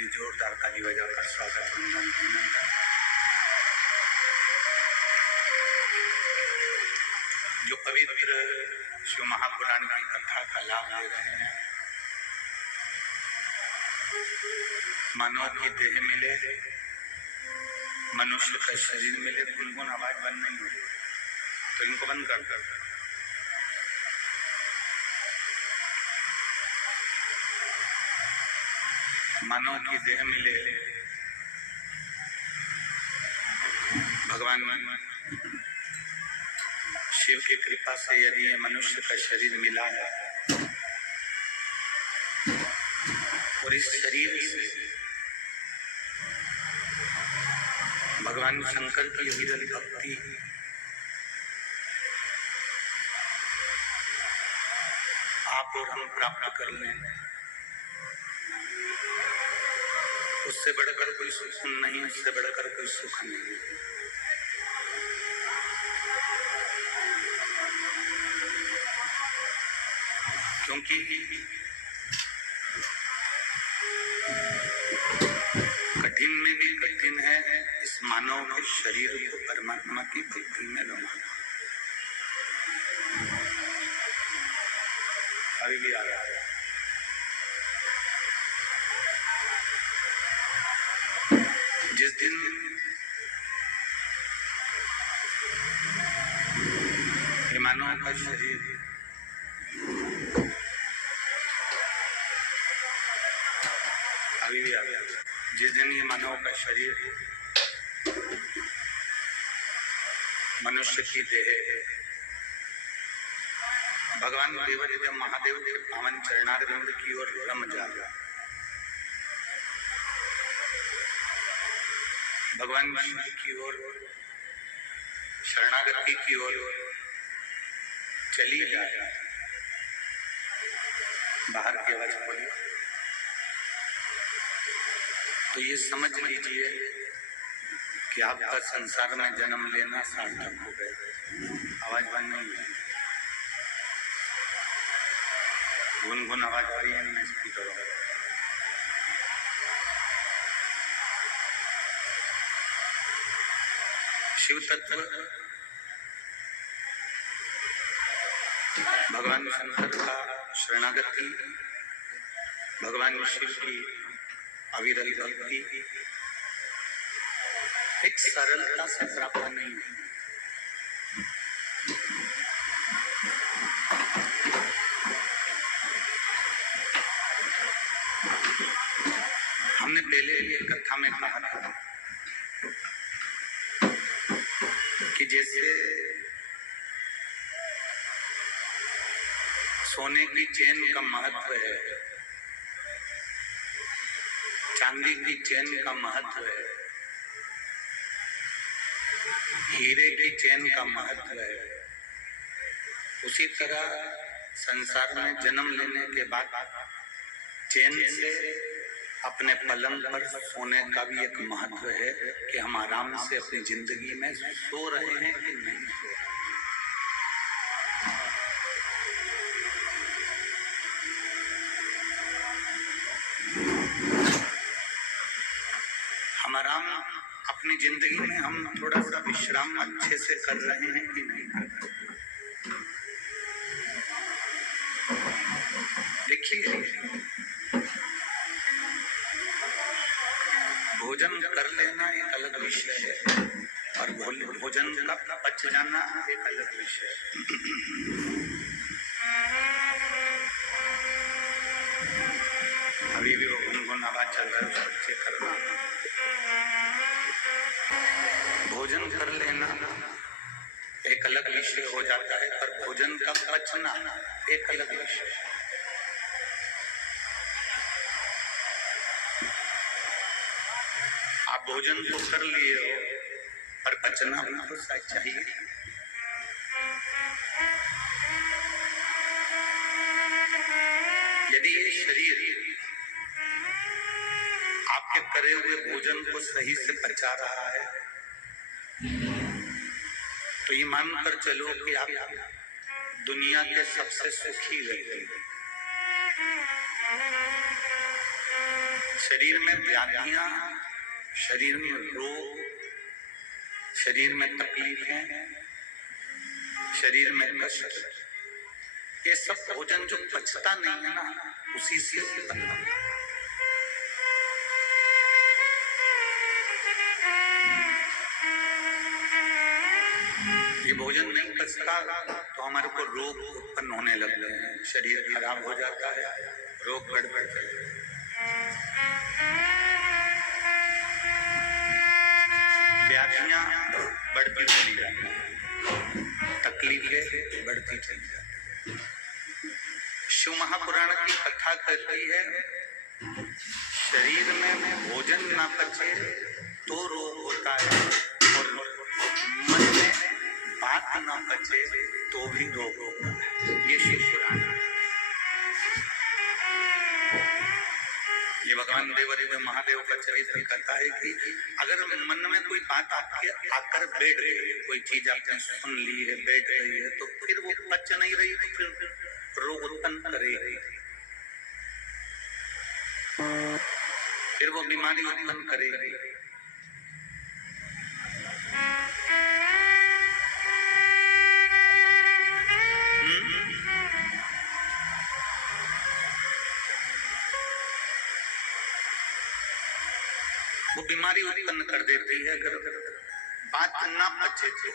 लिए जोरदार ताली बजाकर स्वागत वंदन अभिनंदन। जो पवित्र शिव महापुराण की कथा का लाभ ले रहे हैं, मानव की देह मिले, मनुष्य का शरीर मिले, गुनगुन आवाज बंद नहीं हुई तो इनको बंद कर। मानव की देह मिले, भगवान शिव की कृपा से यदि ये मनुष्य का शरीर मिला है और इस शरीर से भगवान शंकर की विरल भक्ति आप और हम प्राप्त कर लें, उससे बढ़कर कोई सुख नहीं, उससे बढ़कर कोई सुख नहीं। क्योंकि कठिन में भी कठिन है इस मानव के शरीर को परमात्मा की भक्ति में रमाना। अभी भी आ रहा है। जिस दिन ये मानव का शरीर अभी भी आ गया, जिस दिन ये मानव का शरीर मनुष्य की देह भगवान देवादिदेव महादेव के पावन चरणारविंद की ओर रम जाएगा, भगवान शिव की ओर शरणागति की ओर चली जाए। बाहर की आवाज बोली तो ये समझ लीजिए कि आपका संसार में जन्म लेना सार्थक हो गया। आवाज बंद नहीं है, गुनगुन आवाज आ रही है, मैं स्पीकर हो गया। शिव तत्व भगवान शंकर का शरणागति, भगवान शिव की अविरल भक्ति एक सरलता से प्राप्त नहीं है। हमने पहले एक कथा में कहा था कि जैसे सोने की चेन का महत्व है, चांदी की चेन का महत्व है, हीरे की चेन का महत्व है, उसी तरह संसार में जन्म लेने के बाद चैन से अपने पलंग पर सोने का भी एक महत्व है कि हम आराम से अपनी जिंदगी में सो रहे हैं कि नहीं सो रहे। हम आराम अपनी जिंदगी में हम थोड़ा सा विश्राम अच्छे से कर रहे हैं कि नहीं कर रहे। देखिए, भोजन कर लेना एक अलग विषय है और भोजन का पच जाना एक अलग विषय है। अभी भी वो गुनगुन आवाज चल रहा है, उसको चेक करना। भोजन कर लेना एक अलग विषय हो जाता है, पर भोजन का पचना एक अलग विषय है। आप भोजन तो कर लिए हो पर पचना भी तो चाहिए। यदि ये शरीर आपके करे हुए भोजन को सही से पचा रहा है तो ये मानकर चलो कि आप दुनिया के सबसे सुखी व्यक्ति, शरीर में व्याधियां, शरीर में रोग, शरीर में तकलीफें, शरीर में कष्ट, ये सब भोजन जो पचता नहीं है ना, उसी से उत्पन्न होता है। ये भोजन नहीं पचता तो हमारे को रोग उत्पन्न होने लगते हैं, शरीर खराब हो जाता है, रोग बढ़ जाते हैं, व्याधियां बढ़ती चली जाती हैं, तकलीफें बढ़ती चली जाती हैं। शिव महापुराण की कथा कहती है, शरीर में भोजन ना पचे तो रोग होता है, और मन में बात ना पचे तो भी रोग होता है। ये शिव पुराण है। ये भगवान देवदेव महादेव का चरित्र कहता है कि अगर मन में कोई बात आपके आकर बैठ गई, कोई चीज आपने सुन ली है, बैठ गई है, तो फिर वो पच नहीं रही, तो फिर रोग उत्पन्न करेगी, फिर वो बीमारी उत्पन्न करेगी। वो बीमारी उत्पन्न कर देती है अगर बात ना पचे तो।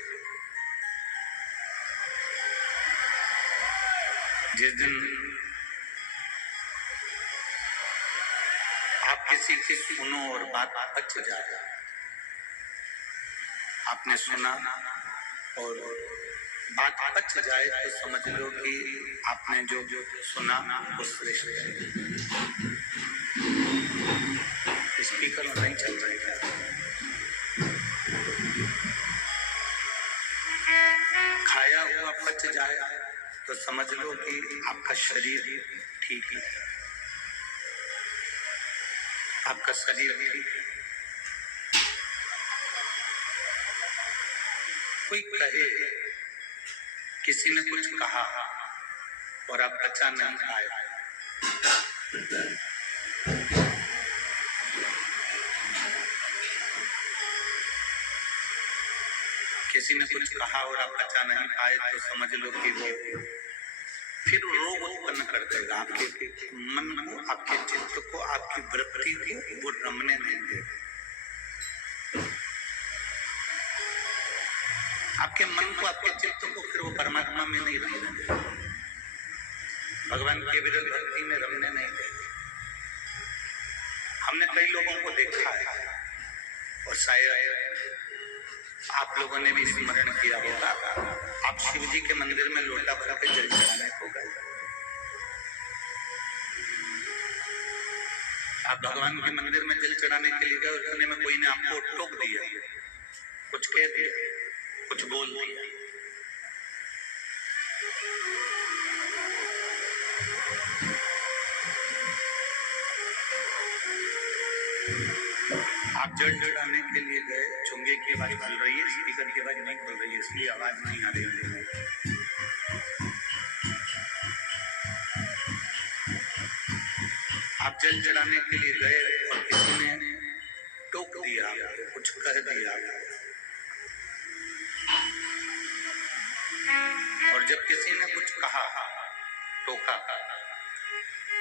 जिस दिन आप किसी की सुनो और बात पच जाए, आपने सुना और बात पच जाए तो समझ लो कि आपने जो सुना वो श्रेष्ठ है। स्पीकर नहीं चल रही है। खाया हुआ पच जाए तो समझ लो कि आपका शरीर ठीक है, आपका शरीर ठीक है। कोई कहे, किसी ने कुछ कहा और आप पचा नहीं पाए, किसी ने कुछ कहा और आप पचा नहीं पाए तो समझ लो कि वो फिर रोग उत्पन्न कर देगा आपके मन को, आपके चित्त को, आपकी वृत्ति को वो रमने नहीं देगा। आपके मन को, आपके चित्त को फिर वो परमात्मा में नहीं रमने देगा, भगवान के विरुद्ध भक्ति में रमने नहीं देगा। हमने कई लोगों को देखा है और शायद आप लोगों ने भी स्मरण किया होगा, आप शिव जी के मंदिर में लोटा भर के जल चढ़ाने को गए, आप भगवान के मंदिर में जल चढ़ाने के लिए गए, उतने में कोई ने आपको टोक दिया, कुछ कह दिया, कुछ बोल दिया, आप जल चढ़ाने के लिए गए, चुंगे की आवाज खुल रही है, स्पीकर की आवाज नहीं खुल रही है, इसलिए आवाज नहीं आ रही है। आप जल चढ़ाने के लिए गए और किसी ने टोक दिया, कुछ कह दिया, और जब किसी ने कुछ कहा, टोका,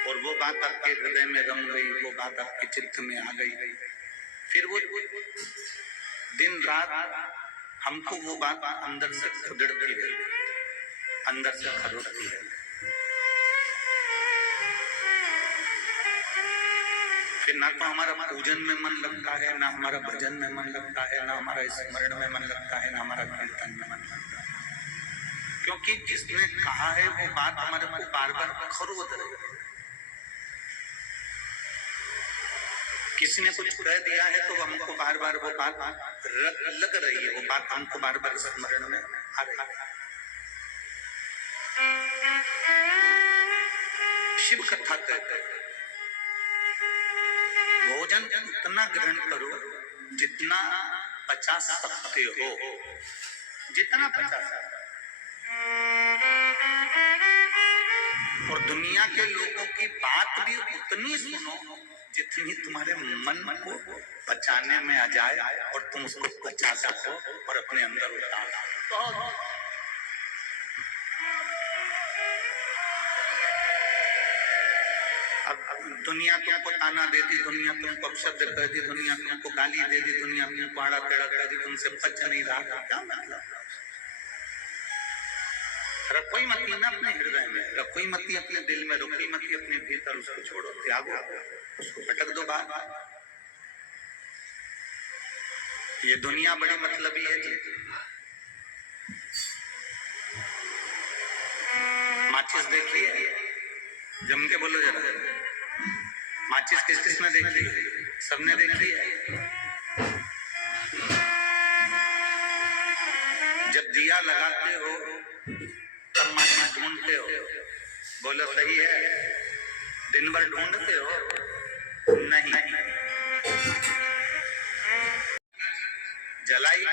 और वो बात आपके हृदय में रम गई, वो बात आपके चित्त में आ गई, फिर वो दिन रात हमको वो बात अंदर से खुदड़ती है, अंदर से खरोटती है। फिर ना तो हमारा पूजन में मन लगता है, ना हमारा भजन में मन लगता है, ना हमारा स्मरण में मन लगता है, ना हमारा कीर्तन में मन लगता है, क्योंकि जिसने कहा है वो बात हमारे को बार बार खरोट रही है। किसी ने कुछ कह दिया है तो हमको बार बार वो बात लग रही है, वो बात हमको बार बार स्मरण में आ रही है। शिव कथा कहते हैं भोजन उतना ग्रहण करो जितना पचा सकते हो, जितना पचा सकते, और दुनिया के लोगों की बात भी उतनी सुनो जितनी तुम्हारे मन को बचाने में आ जाए और तुम उसको बचा सको और अपने अंदर उतार तो अब दुनिया तुमको ताना देती, दुनिया तुमको अपशब्द कहती, दुनिया तुमको गाली देती, दुनिया तुमको आड़ा टेढ़ा कहती, तुमसे बच नहीं रहा, क्या मतलब? रखोई मत ना अपने हृदय में, रखोई मत अपने दिल में, रखोई मत अपने भीतर, उसको छोड़ो, त्यागो, उसको पटक दो बाहर। ये दुनिया बड़ी मतलबी है जी। माचिस देखिए, जम के बोलो जरा, माचिस किस किस ने देखी है? सबने देखी है। जब दिया लगाते हो तब माचिस ढूंढते हो, बोलो सही है? दिन भर ढूंढते हो? नहीं। जलाई,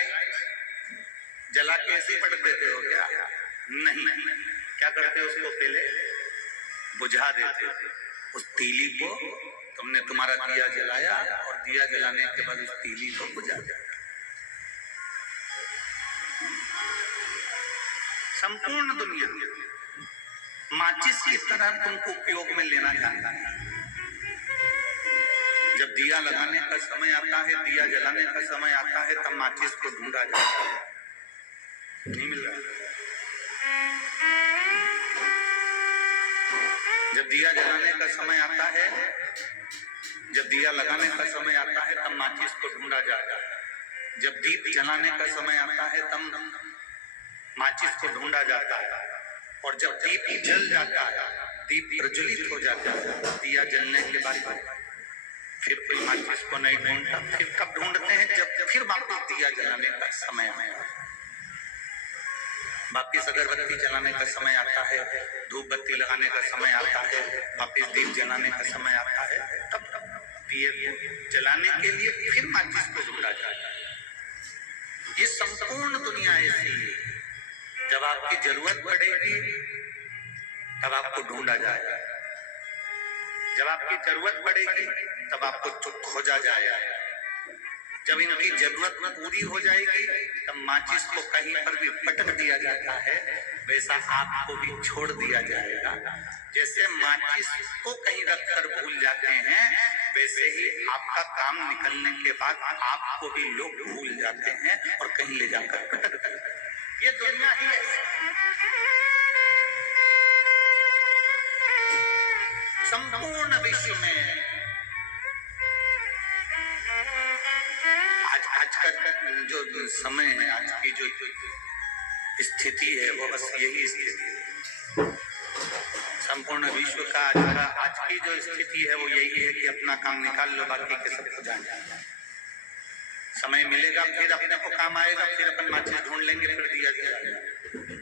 जला के ऐसे ही पटक देते हो क्या? नहीं। क्या करते हो? उसको पहले बुझा देते हो। उस तीली को तुमने, तुम्हारा दिया जलाया और दिया जलाने के बाद उस तीली को बुझा दिया। संपूर्ण दुनिया माचिस की तरह तुमको उपयोग में लेना चाहता है। जब दिया लगाने का समय आता है, दिया जलाने का समय आता है, तब माचिस को ढूंढा जाता है, नहीं मिल रहा। जब दिया जलाने का समय आता है, जब दिया लगाने का समय आता है, तब माचिस को ढूंढा जाता है। जब दीप जलाने का समय आता है, तब माचिस को ढूंढा जाता है। और जब दीप जल जाता है, दीप प्रज्वलित हो जाता है, दिया जलने के बाद फिर कोई माचिस को नहीं ढूंढता। फिर कब ढूंढते हैं? जब फिर वापस दिया जलाने का समय आता है, वापिस अगरबत्ती जलाने का समय आता है, धूप बत्ती लगाने का समय आता है, वापिस दीप जलाने का समय आता है, तब दिए को जलाने के लिए फिर माचिस को ढूंढा जाता है। ये संपूर्ण दुनिया ऐसी है। जब आपकी जरूरत पड़ेगी तब आपको ढूंढा जाएगा, जब आपकी जरूरत पड़ेगी तब आपको खोजा जाएगा। जब इनकी जरूरत पूरी हो जाएगी तब माचिस को कहीं पर भी पटक दिया जाता है, वैसा आपको भी छोड़ दिया जाएगा। जैसे माचिस को कहीं रखकर भूल जाते हैं, वैसे ही आपका काम निकलने के बाद आपको भी लोग भूल जाते हैं और कहीं ले जाकर पटक देते हैं। ये दुनिया ही है। संपूर्ण विश्व में आज का जो समय है, आज की जो स्थिति है, वो बस यही स्थिति है। संपूर्ण विश्व का आज की जो स्थिति है वो यही है कि अपना काम निकाल लो, बाकी के सबको जान जाए। समय मिलेगा फिर अपने को काम आएगा, फिर अपन माचिस ढूंढ लेंगे, फिर दिया जलाएंगे,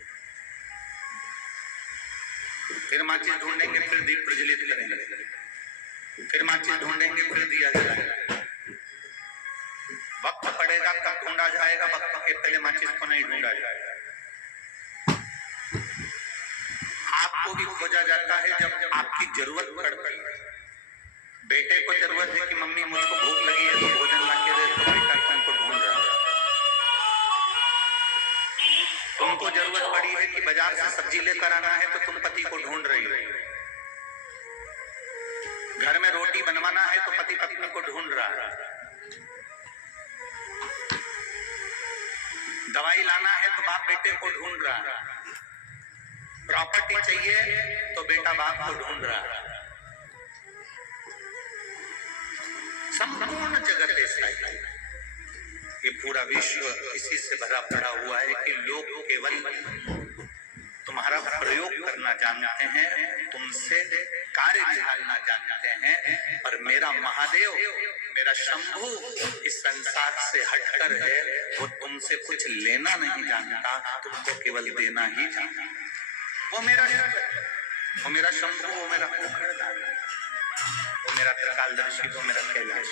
फिर माचिस ढूंढेंगे, फिर दीप प्रज्वलित करेंगे, फिर माचिस ढूंढेंगे, फिर दिया जलाएंगे। वक्त पड़ेगा तब ढूंढा जाएगा, वक्त के पहले माचिस को नहीं ढूंढा जाएगा। आपको भी खोजा जाता है जब आपकी जरूरत पड़ती है। बेटे को जरूरत है कि मम्मी मुझको भूख लगी है तो भोजन ला के दे, तो बेटा तुमको ढूंढ रहा है। तुमको जरूरत पड़ी है कि बाजार से सब्जी लेकर आना है तो तुम पति को ढूंढ रही हो। घर में रोटी बनवाना है तो पति पत्नी को ढूंढ रहा है। दवाई लाना है तो बाप बेटे को ढूंढ रहा है। प्रॉपर्टी चाहिए तो बेटा बाप को ढूंढ रहा है। संपूर्ण जगत ऐसा है। ये पूरा विश्व इसी से भरा पड़ा हुआ है कि लोग केवल तुम्हारा प्रयोग करना जानते हैं, तुमसे कार्य निकालना जानते हैं, पर मेरा महादेव, मेरा शंभु इस संसार से हटकर है। वो तुमसे कुछ लेना नहीं जानता, तुमको केवल देना ही जानता। वो मेरा शंभु, वो मेरा पोखरदान, वो मेरा त्रिकालदर्शी, वो मेरा कैलाश।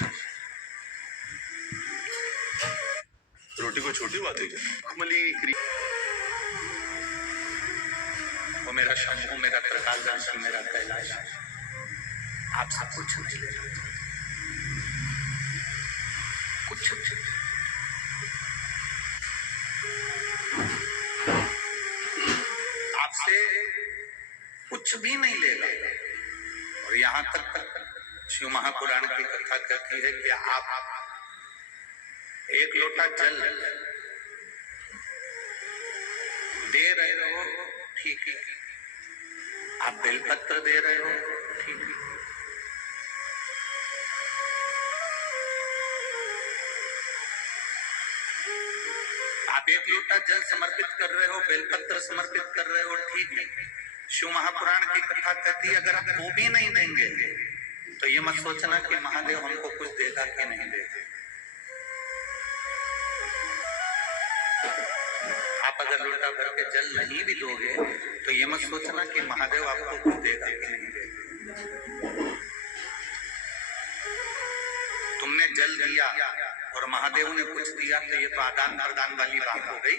रोटी को छोटी बात है क्या? वो मेरा शंभु, मेरा त्रिकालदर्शी, मेरा कैलाश। आप सब कुछ नहीं ले सकते। कुछ आपसे कुछ भी नहीं लेगा। और यहां तक शिव महापुराण की कथा कहती है कि आप एक लोटा जल दे रहे हो, ठीक है, आप बेलपत्र दे रहे हो, ठीक है, आप एक लोटा जल समर्पित कर रहे हो, बेलपत्र समर्पित कर रहे हो, ठीक है। शिव महापुराण की कथा कहती है अगर आप वो भी नहीं देंगे तो ये मत सोचना कि महादेव हमको कुछ देगा कि नहीं देगा। आप अगर लोटा भर के जल नहीं भी दोगे तो ये मत सोचना कि महादेव आपको कुछ देगा कि नहीं देगा। तुमने जल दिया और महादेव ने कुछ दिया तो ये तो आदान प्रदान वाली बात हो गई।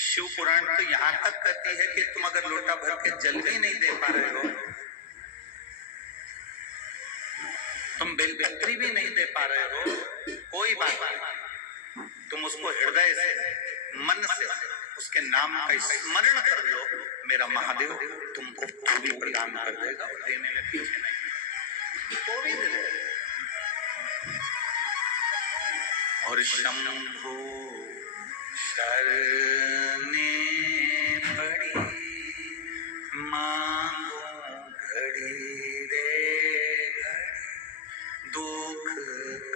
शिव पुराण तो यहाँ तक कहती है कि तुम अगर लोटा भर के जल भी नहीं दे पा रहे हो, तुम बेलपत्री भी नहीं दे पा रहे हो, कोई बात नहीं, तुम उसको हृदय से, मन से उसके नाम का स्मरण कर लो, मेरा महादेव तुमको तो भी प्रदान कर देगा और देने में पीछे नहीं, तो भी दे देगा। और शंभु शरणे पड़ी मांगो घड़ी रे घड़ी दुख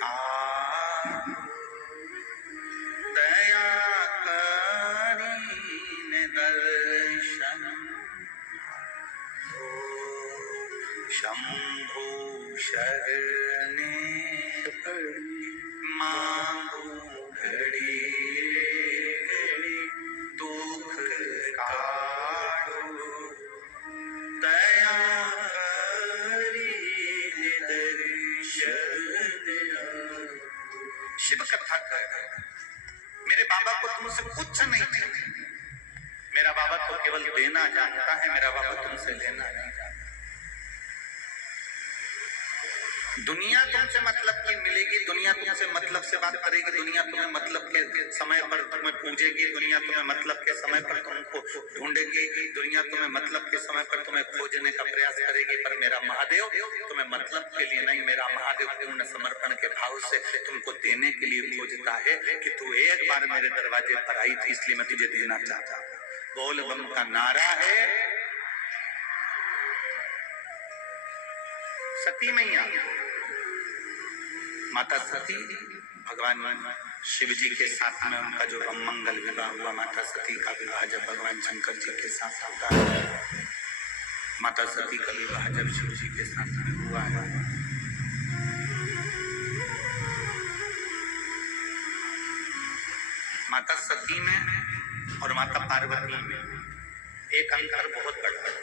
का दया करीन दर्शन शंभु शरणे पड़ी मांगो घड़ी घड़ी दुख काटो दया करीन दर्शन। शिव कथा कर मेरे बाबा को तुमसे कुछ नहीं चाहिए, मेरा बाबा तो केवल देना जानता है, मेरा बाबा तुमसे लेना नहीं जानता। दुनिया तुमसे मतलब की मिलेगी, दुनिया तुमसे मतलब से बात करेगी, दुनिया तुम्हें मतलब के समय पर तुम्हें पूजेगी, दुनिया तुम्हें मतलब के समय पर तुमको ढूंढेगी, दुनिया तुम्हें मतलब के समय पर तुम्हें खोजने का प्रयास करेगी, पर मेरा महादेव तुम्हें मतलब के लिए नहीं, मेरा महादेव पूर्ण समर्पण के भाव से तुमको देने के लिए खोजता है कि तू एक बार मेरे दरवाजे पर आई थी इसलिए मैं तुझे देना चाहता हूँ। बोल बम का नारा है। सती मैया माता सती भगवान शिव जी के साथ में उनका जो मंगल विवाह हुआ, माता सती का विवाह जब भगवान शंकर जी के साथ होता है, माता सती का विवाह जब शिव जी के साथ में हुआ है, माता सती में और माता पार्वती में एक अंतर बहुत बड़ा है।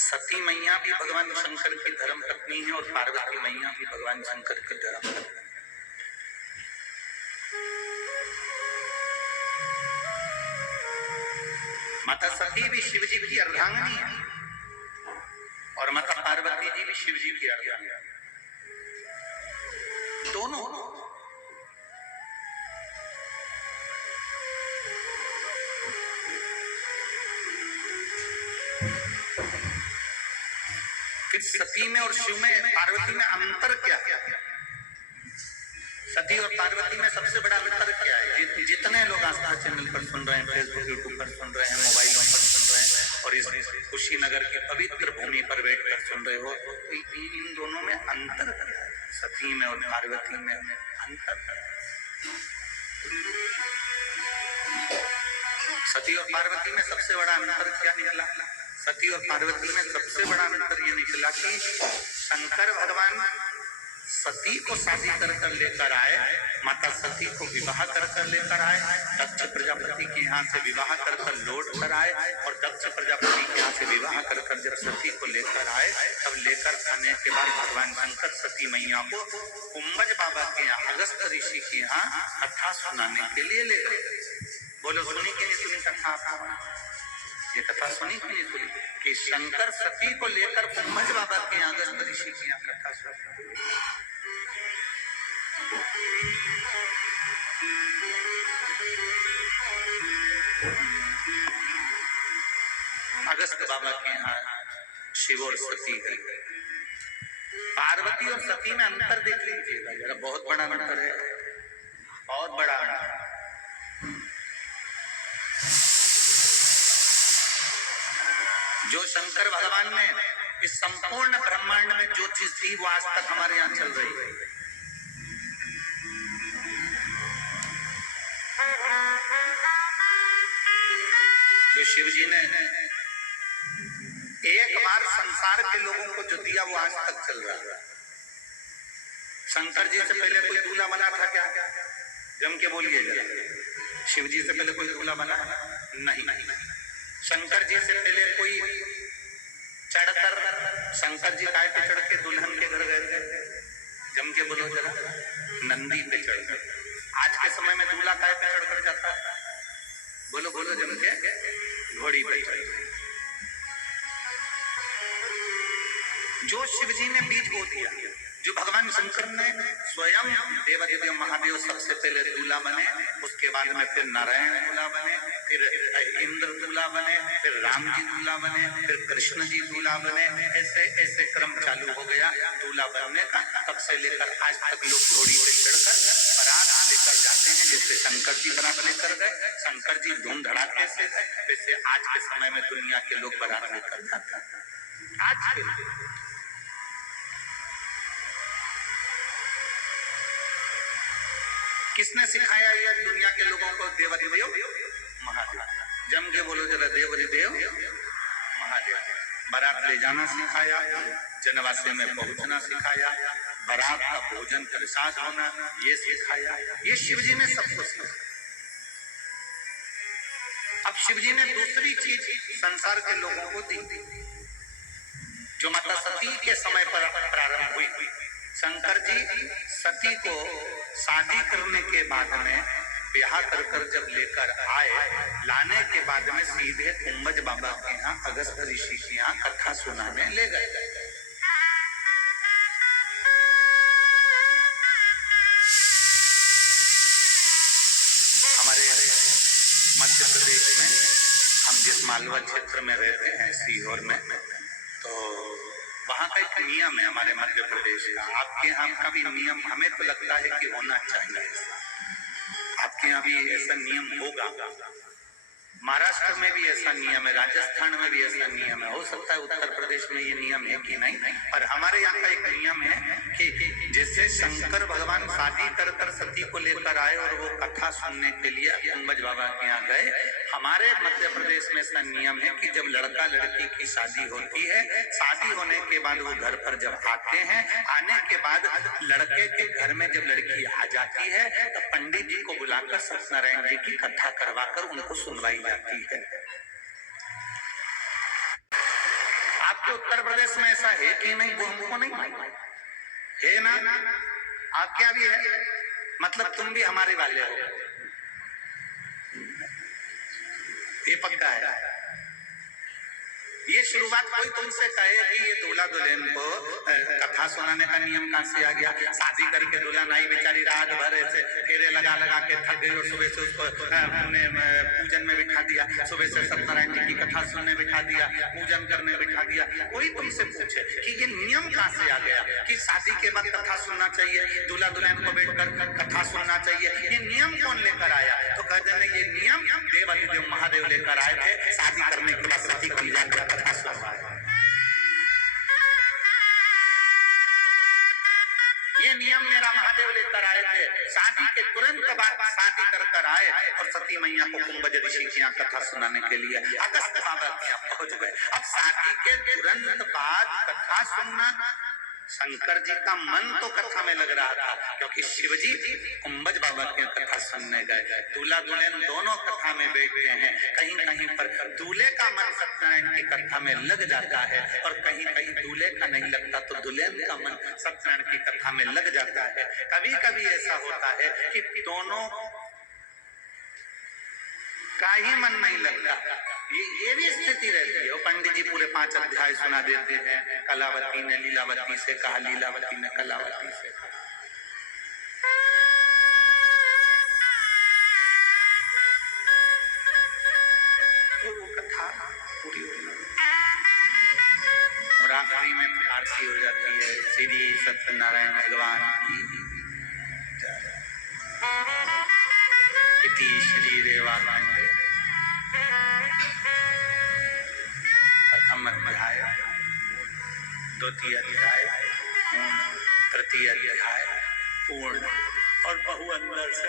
सती मैया भी भगवान शंकर की धर्म पत्नी है और पार्वती मैया भी भगवान शंकर की धर्म पत्नी है। माता सती भी शिव जी की अर्धांगिनी है और माता पार्वती जी भी शिव जी की अर्धांगिनी है, दोनों। फिर सती में और शिव में, पार्वती में अंतर क्या है? सती और पार्वती में सबसे बड़ा अंतर क्या है? जितने लोग आस्था चैनल पर सुन रहे हैं, फेसबुक यूट्यूब पर सुन रहे हैं, मोबाइलों पर सुन रहे हैं और इस कुशीनगर की पवित्र भूमि पर बैठकर सुन रहे हो, तो इन दोनों में अंतर क्या है? सती में और पार्वती में अंतर। सती और पार्वती में सबसे बड़ा अंतर क्या निकला? सती और पार्वती में सबसे बड़ा अंतर ये निकला कि शंकर भगवान सती को शादी कर लेकर आए, माता सती को विवाह कर लेकर आए, दक्ष प्रजापति के यहाँ से विवाह कर लौट कर आए और दक्ष प्रजापति के यहाँ से विवाह कर जब सती को लेकर आए, तब लेकर आने के बाद भगवान शंकर सती मैया को कुंभज बाबा के यहाँ, अगस्त ऋषि के यहाँ कथा सुनाने के लिए ले गए। बोलो सुनी कि नहीं सुनी कथा? ये कथा सुनी कि नहीं सुनी कि शंकर सती को लेकर कुंभज बाबा के यहाँ, अगस्त ऋषि के यहाँ कथा सुनी। अगस्त बाबा के यहाँ शिव और सती है। पार्वती और सती में अंतर देख लीजिएगा जरा, बहुत बड़ा अंतर है, बहुत बड़ा अंतर। जो शंकर भगवान ने इस संपूर्ण ब्रह्मांड में जो चीज थी वो आज तक हमारे यहाँ चल रही है। जो शिव जी ने एक बार संसार के लोगों को जो दिया वो आज तक चल रहा है। शंकर जी से पहले कोई दूल्हा बना था क्या? जम के बोलिए जरा। शिव जी से पहले कोई दूल्हा बना? नहीं। शंकर जी से पहले कोई चढ़कर, शंकर जी काय पे चढ़ के दुल्हन के घर गए थे? जम के बोलो जरा। नंदी पे चढ़कर। आज के समय में दूल्हा काय पे चढ़कर जाता है? बोलो बोलो जम के। घोड़ी पे चढ़कर। जो शिव जी ने बीज बो दिया, जो भगवान शंकर ने स्वयं देवादिदेव महादेव सबसे पहले दूल्हा बने, उसके बाद में फिर नारायण दूल्हा बने, फिर इंद्र दूल्हा बने, फिर राम जी दूल्हा बने, फिर कृष्ण जी दूल्हा बने, ऐसे ऐसे क्रम चालू हो गया दूल्हा बनने का। तब से लेकर आज तक लोग घोड़ी पे चढ़कर बारात लेकर जाते हैं। जैसे शंकर जी बारात लेकर गए, शंकर जी धूम धड़ाके से गए, वैसे आज के समय में दुनिया के लोग बारात लेकर जाते हैं। आज के किसने सिखाया ये दुनिया के लोगों को? देवादिदेव महादेव। जम के बोलो जरा, देवादिदेव महादेव। बारात ले जाना सिखाया, जनवासे में पहुंचना सिखाया, बारात का भोजन प्रसाद होना ये सिखाया। ये शिव जी ने सबको सिखाया। अब शिव जी ने दूसरी चीज संसार के लोगों को दी, जो माता सती के समय पर प्रारंभ हुई। शंकर जी सती को शादी करने के बाद में ब्याह कर कर जब लेकर आए, लाने के बाद में सीधे कुंभज बाबा के यहाँ अगस्त ऋषि के यहाँ कथा सुनाने ले गए। हमारे मध्य प्रदेश में, हम जिस मालवा क्षेत्र में रहते हैं सीहोर में, तो वहाँ का एक नियम है हमारे मध्य प्रदेश का। आपके यहाँ का भी नियम हमें तो लगता है कि होना चाहिए। आपके यहाँ भी ऐसा नियम होगा। महाराष्ट्र में भी ऐसा नियम है, राजस्थान में भी ऐसा नियम है, हो सकता है उत्तर प्रदेश में ये नियम है कि नहीं, पर हमारे यहाँ का एक नियम है कि जैसे शंकर भगवान शादी कर कर सती को लेकर आए और वो कथा सुनने के लिए कुंभज बाबा के यहाँ गए, हमारे मध्य प्रदेश में ऐसा नियम है कि जब लड़का लड़की की शादी होती है, शादी होने के बाद वो घर पर जब आते हैं, आने के बाद लड़के के घर में जब लड़की आ जाती है तो पंडित जी को बुलाकर सत्यनारायण जी की कथा करवाकर उनको सुनवाई जाती है। आपके उत्तर प्रदेश में ऐसा है कि नहीं? वो हमको नहीं मालूम है ना? आपके यहाँ भी है? मतलब तुम भी हमारे वाले हो, ये पक्का है। ये शुरुआत कोई तुमसे कहे कि ये दूल्हा दुल्हन को कथा सुनाने का नियम कहां से आ गया? शादी करके दुल्हन आई, बेचारी रात भर ऐसे फेरे लगा लगा के थक गई और सुबह से उसको हमने पूजन में बिठा दिया, सुबह से सत्यनारायण जी की कथा सुनने बिठा दिया, पूजन करने बिठा दिया। कोई तुमसे पूछे कि ये नियम कहां से आ गया कि शादी के बाद कथा सुनना चाहिए, दूल्हा दुल्हन को बैठकर कथा सुनना चाहिए, ये नियम कौन लेकर आया? तो कहते हैं ये नियम देवादिदेव महादेव लेकर आए थे। शादी करने के बाद सती को ले जाकर कथा सुनवाया। ये नियम मेरा महादेव लेकर आए थे। शादी के तुरंत बाद शादी कर आए और सती मैया को कुंभज ऋषि के यहाँ कथा सुनाने के लिए अगस्त बाबा के यहाँ पहुंच गए। अब शादी के तुरंत बाद कथा सुनना, शंकर जी का मन तो कथा में लग रहा था क्योंकि शिव जी कुंभज बाबा के कथा सुनने गए। दूल्हा दुल्हन दोनों कथा में बैठे हैं। कहीं कहीं पर दूल्हे का मन सत्यनारायण की कथा में लग जाता है और कहीं कहीं दूल्हे का नहीं लगता तो दुल्हन का मन सत्यनारायण की कथा में लग जाता है। कभी कभी ऐसा होता है कि दोनों का ही मन नहीं लगता, ये भी स्थिति रहती है। पंडित जी पूरे 5 अध्याय सुना देते हैं, कलावती ने लीलावती से कहा, लीलावती ने कलावती से कहा। पूरी हो जाती है। और आखिरी में आरती हो जाती है, श्री सत्यनारायण भगवान की जय। इति श्री रेवाखंडे प्रथम अध्याय द्वितीय अध्याय तृतीय अध्याय पूर्ण। और बहु अंदर से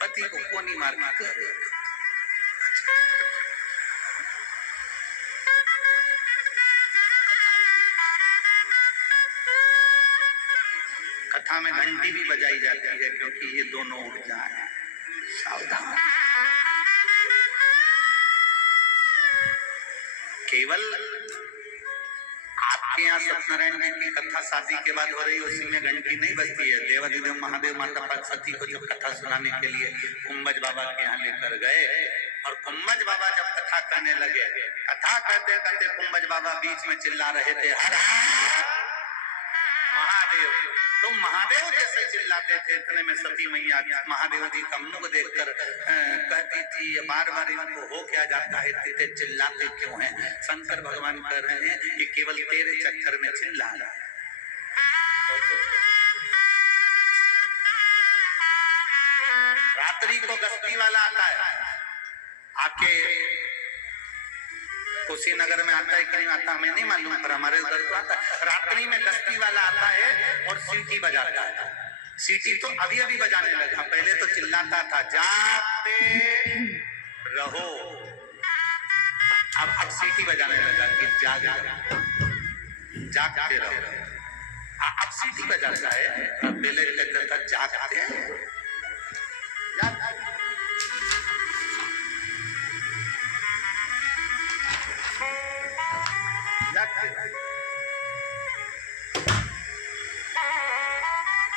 पति को कोनी मार के कथा में घंटी भी बजाई जाती है, क्योंकि ये दोनों ऊर्जा है। सावधान। केवल आपके यहाँ सत्यनारायण जी की कथा शादी के बाद हो रही, उसी में घंटी नहीं बजती है। देवाधिदेव महादेव माता पार्वती को जब कथा सुनाने के लिए कुंभज बाबा के यहाँ लेकर गए, और कुंभज बाबा जब कथा करने लगे, कथा करते करते कुंभज बाबा बीच में चिल्ला रहे थे, हर हर महादेव। तो महादेव जैसे चिल्लाते थे, इतने में सती मैया महादेव जी का मुख देखकर कहती थी, बार बार इनको हो क्या जाता है, इतने चिल्लाते क्यों हैं? शंकर भगवान कह रहे हैं कि केवल तेरे चक्कर में चिल्ला रहा है। रात्रि को गस्ती वाला आता है, आपके कुशीनगर में आता है कि नहीं आता हमें नहीं मालूम, पर हमारे उधर तो आता है। रात्रि में गश्ती वाला आता है और सीटी बजाता है। सीटी तो अभी अभी बजाने लगा, पहले तो चिल्लाता था जागते रहो, अब सीटी बजाने लगा कि जागते रहो। अब सीटी बजाता है, पहले कहता था जागते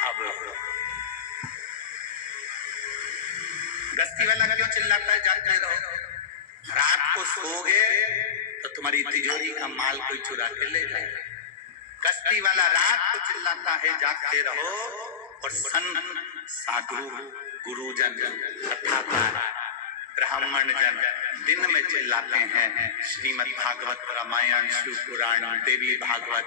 अब गस्ती वाला क्यों चिल्लाता है जागते रहो? रात को सोओगे तो तुम्हारी तिजोरी का माल कोई चुरा के ले जाएगा। गस्ती वाला रात को चिल्लाता है जागते रहो, और संत साधु गुरुजन कथाकार ब्राह्मण जन दिन में चिल्लाते हैं श्रीमद् भागवत, रामायण, शिव पुराण, देवी भागवत,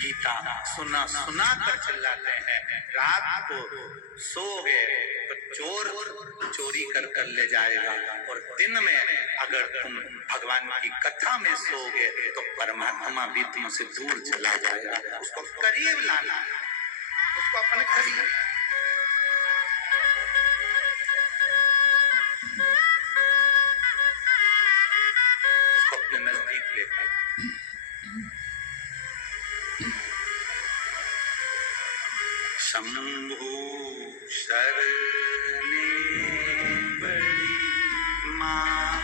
गीता सुना सुना कर चिल्लाते हैं। रात को सोओगे तो चोर चोरी कर कर ले जाएगा, और दिन में अगर तुम भगवान की कथा में सोओगे तो परमात्मा भी तुमसे दूर चला जाएगा। उसको करीब लाना, उसको अपने करीब, उसको अपने नजदीक लेकर। शंभु शरणे पड़ी मां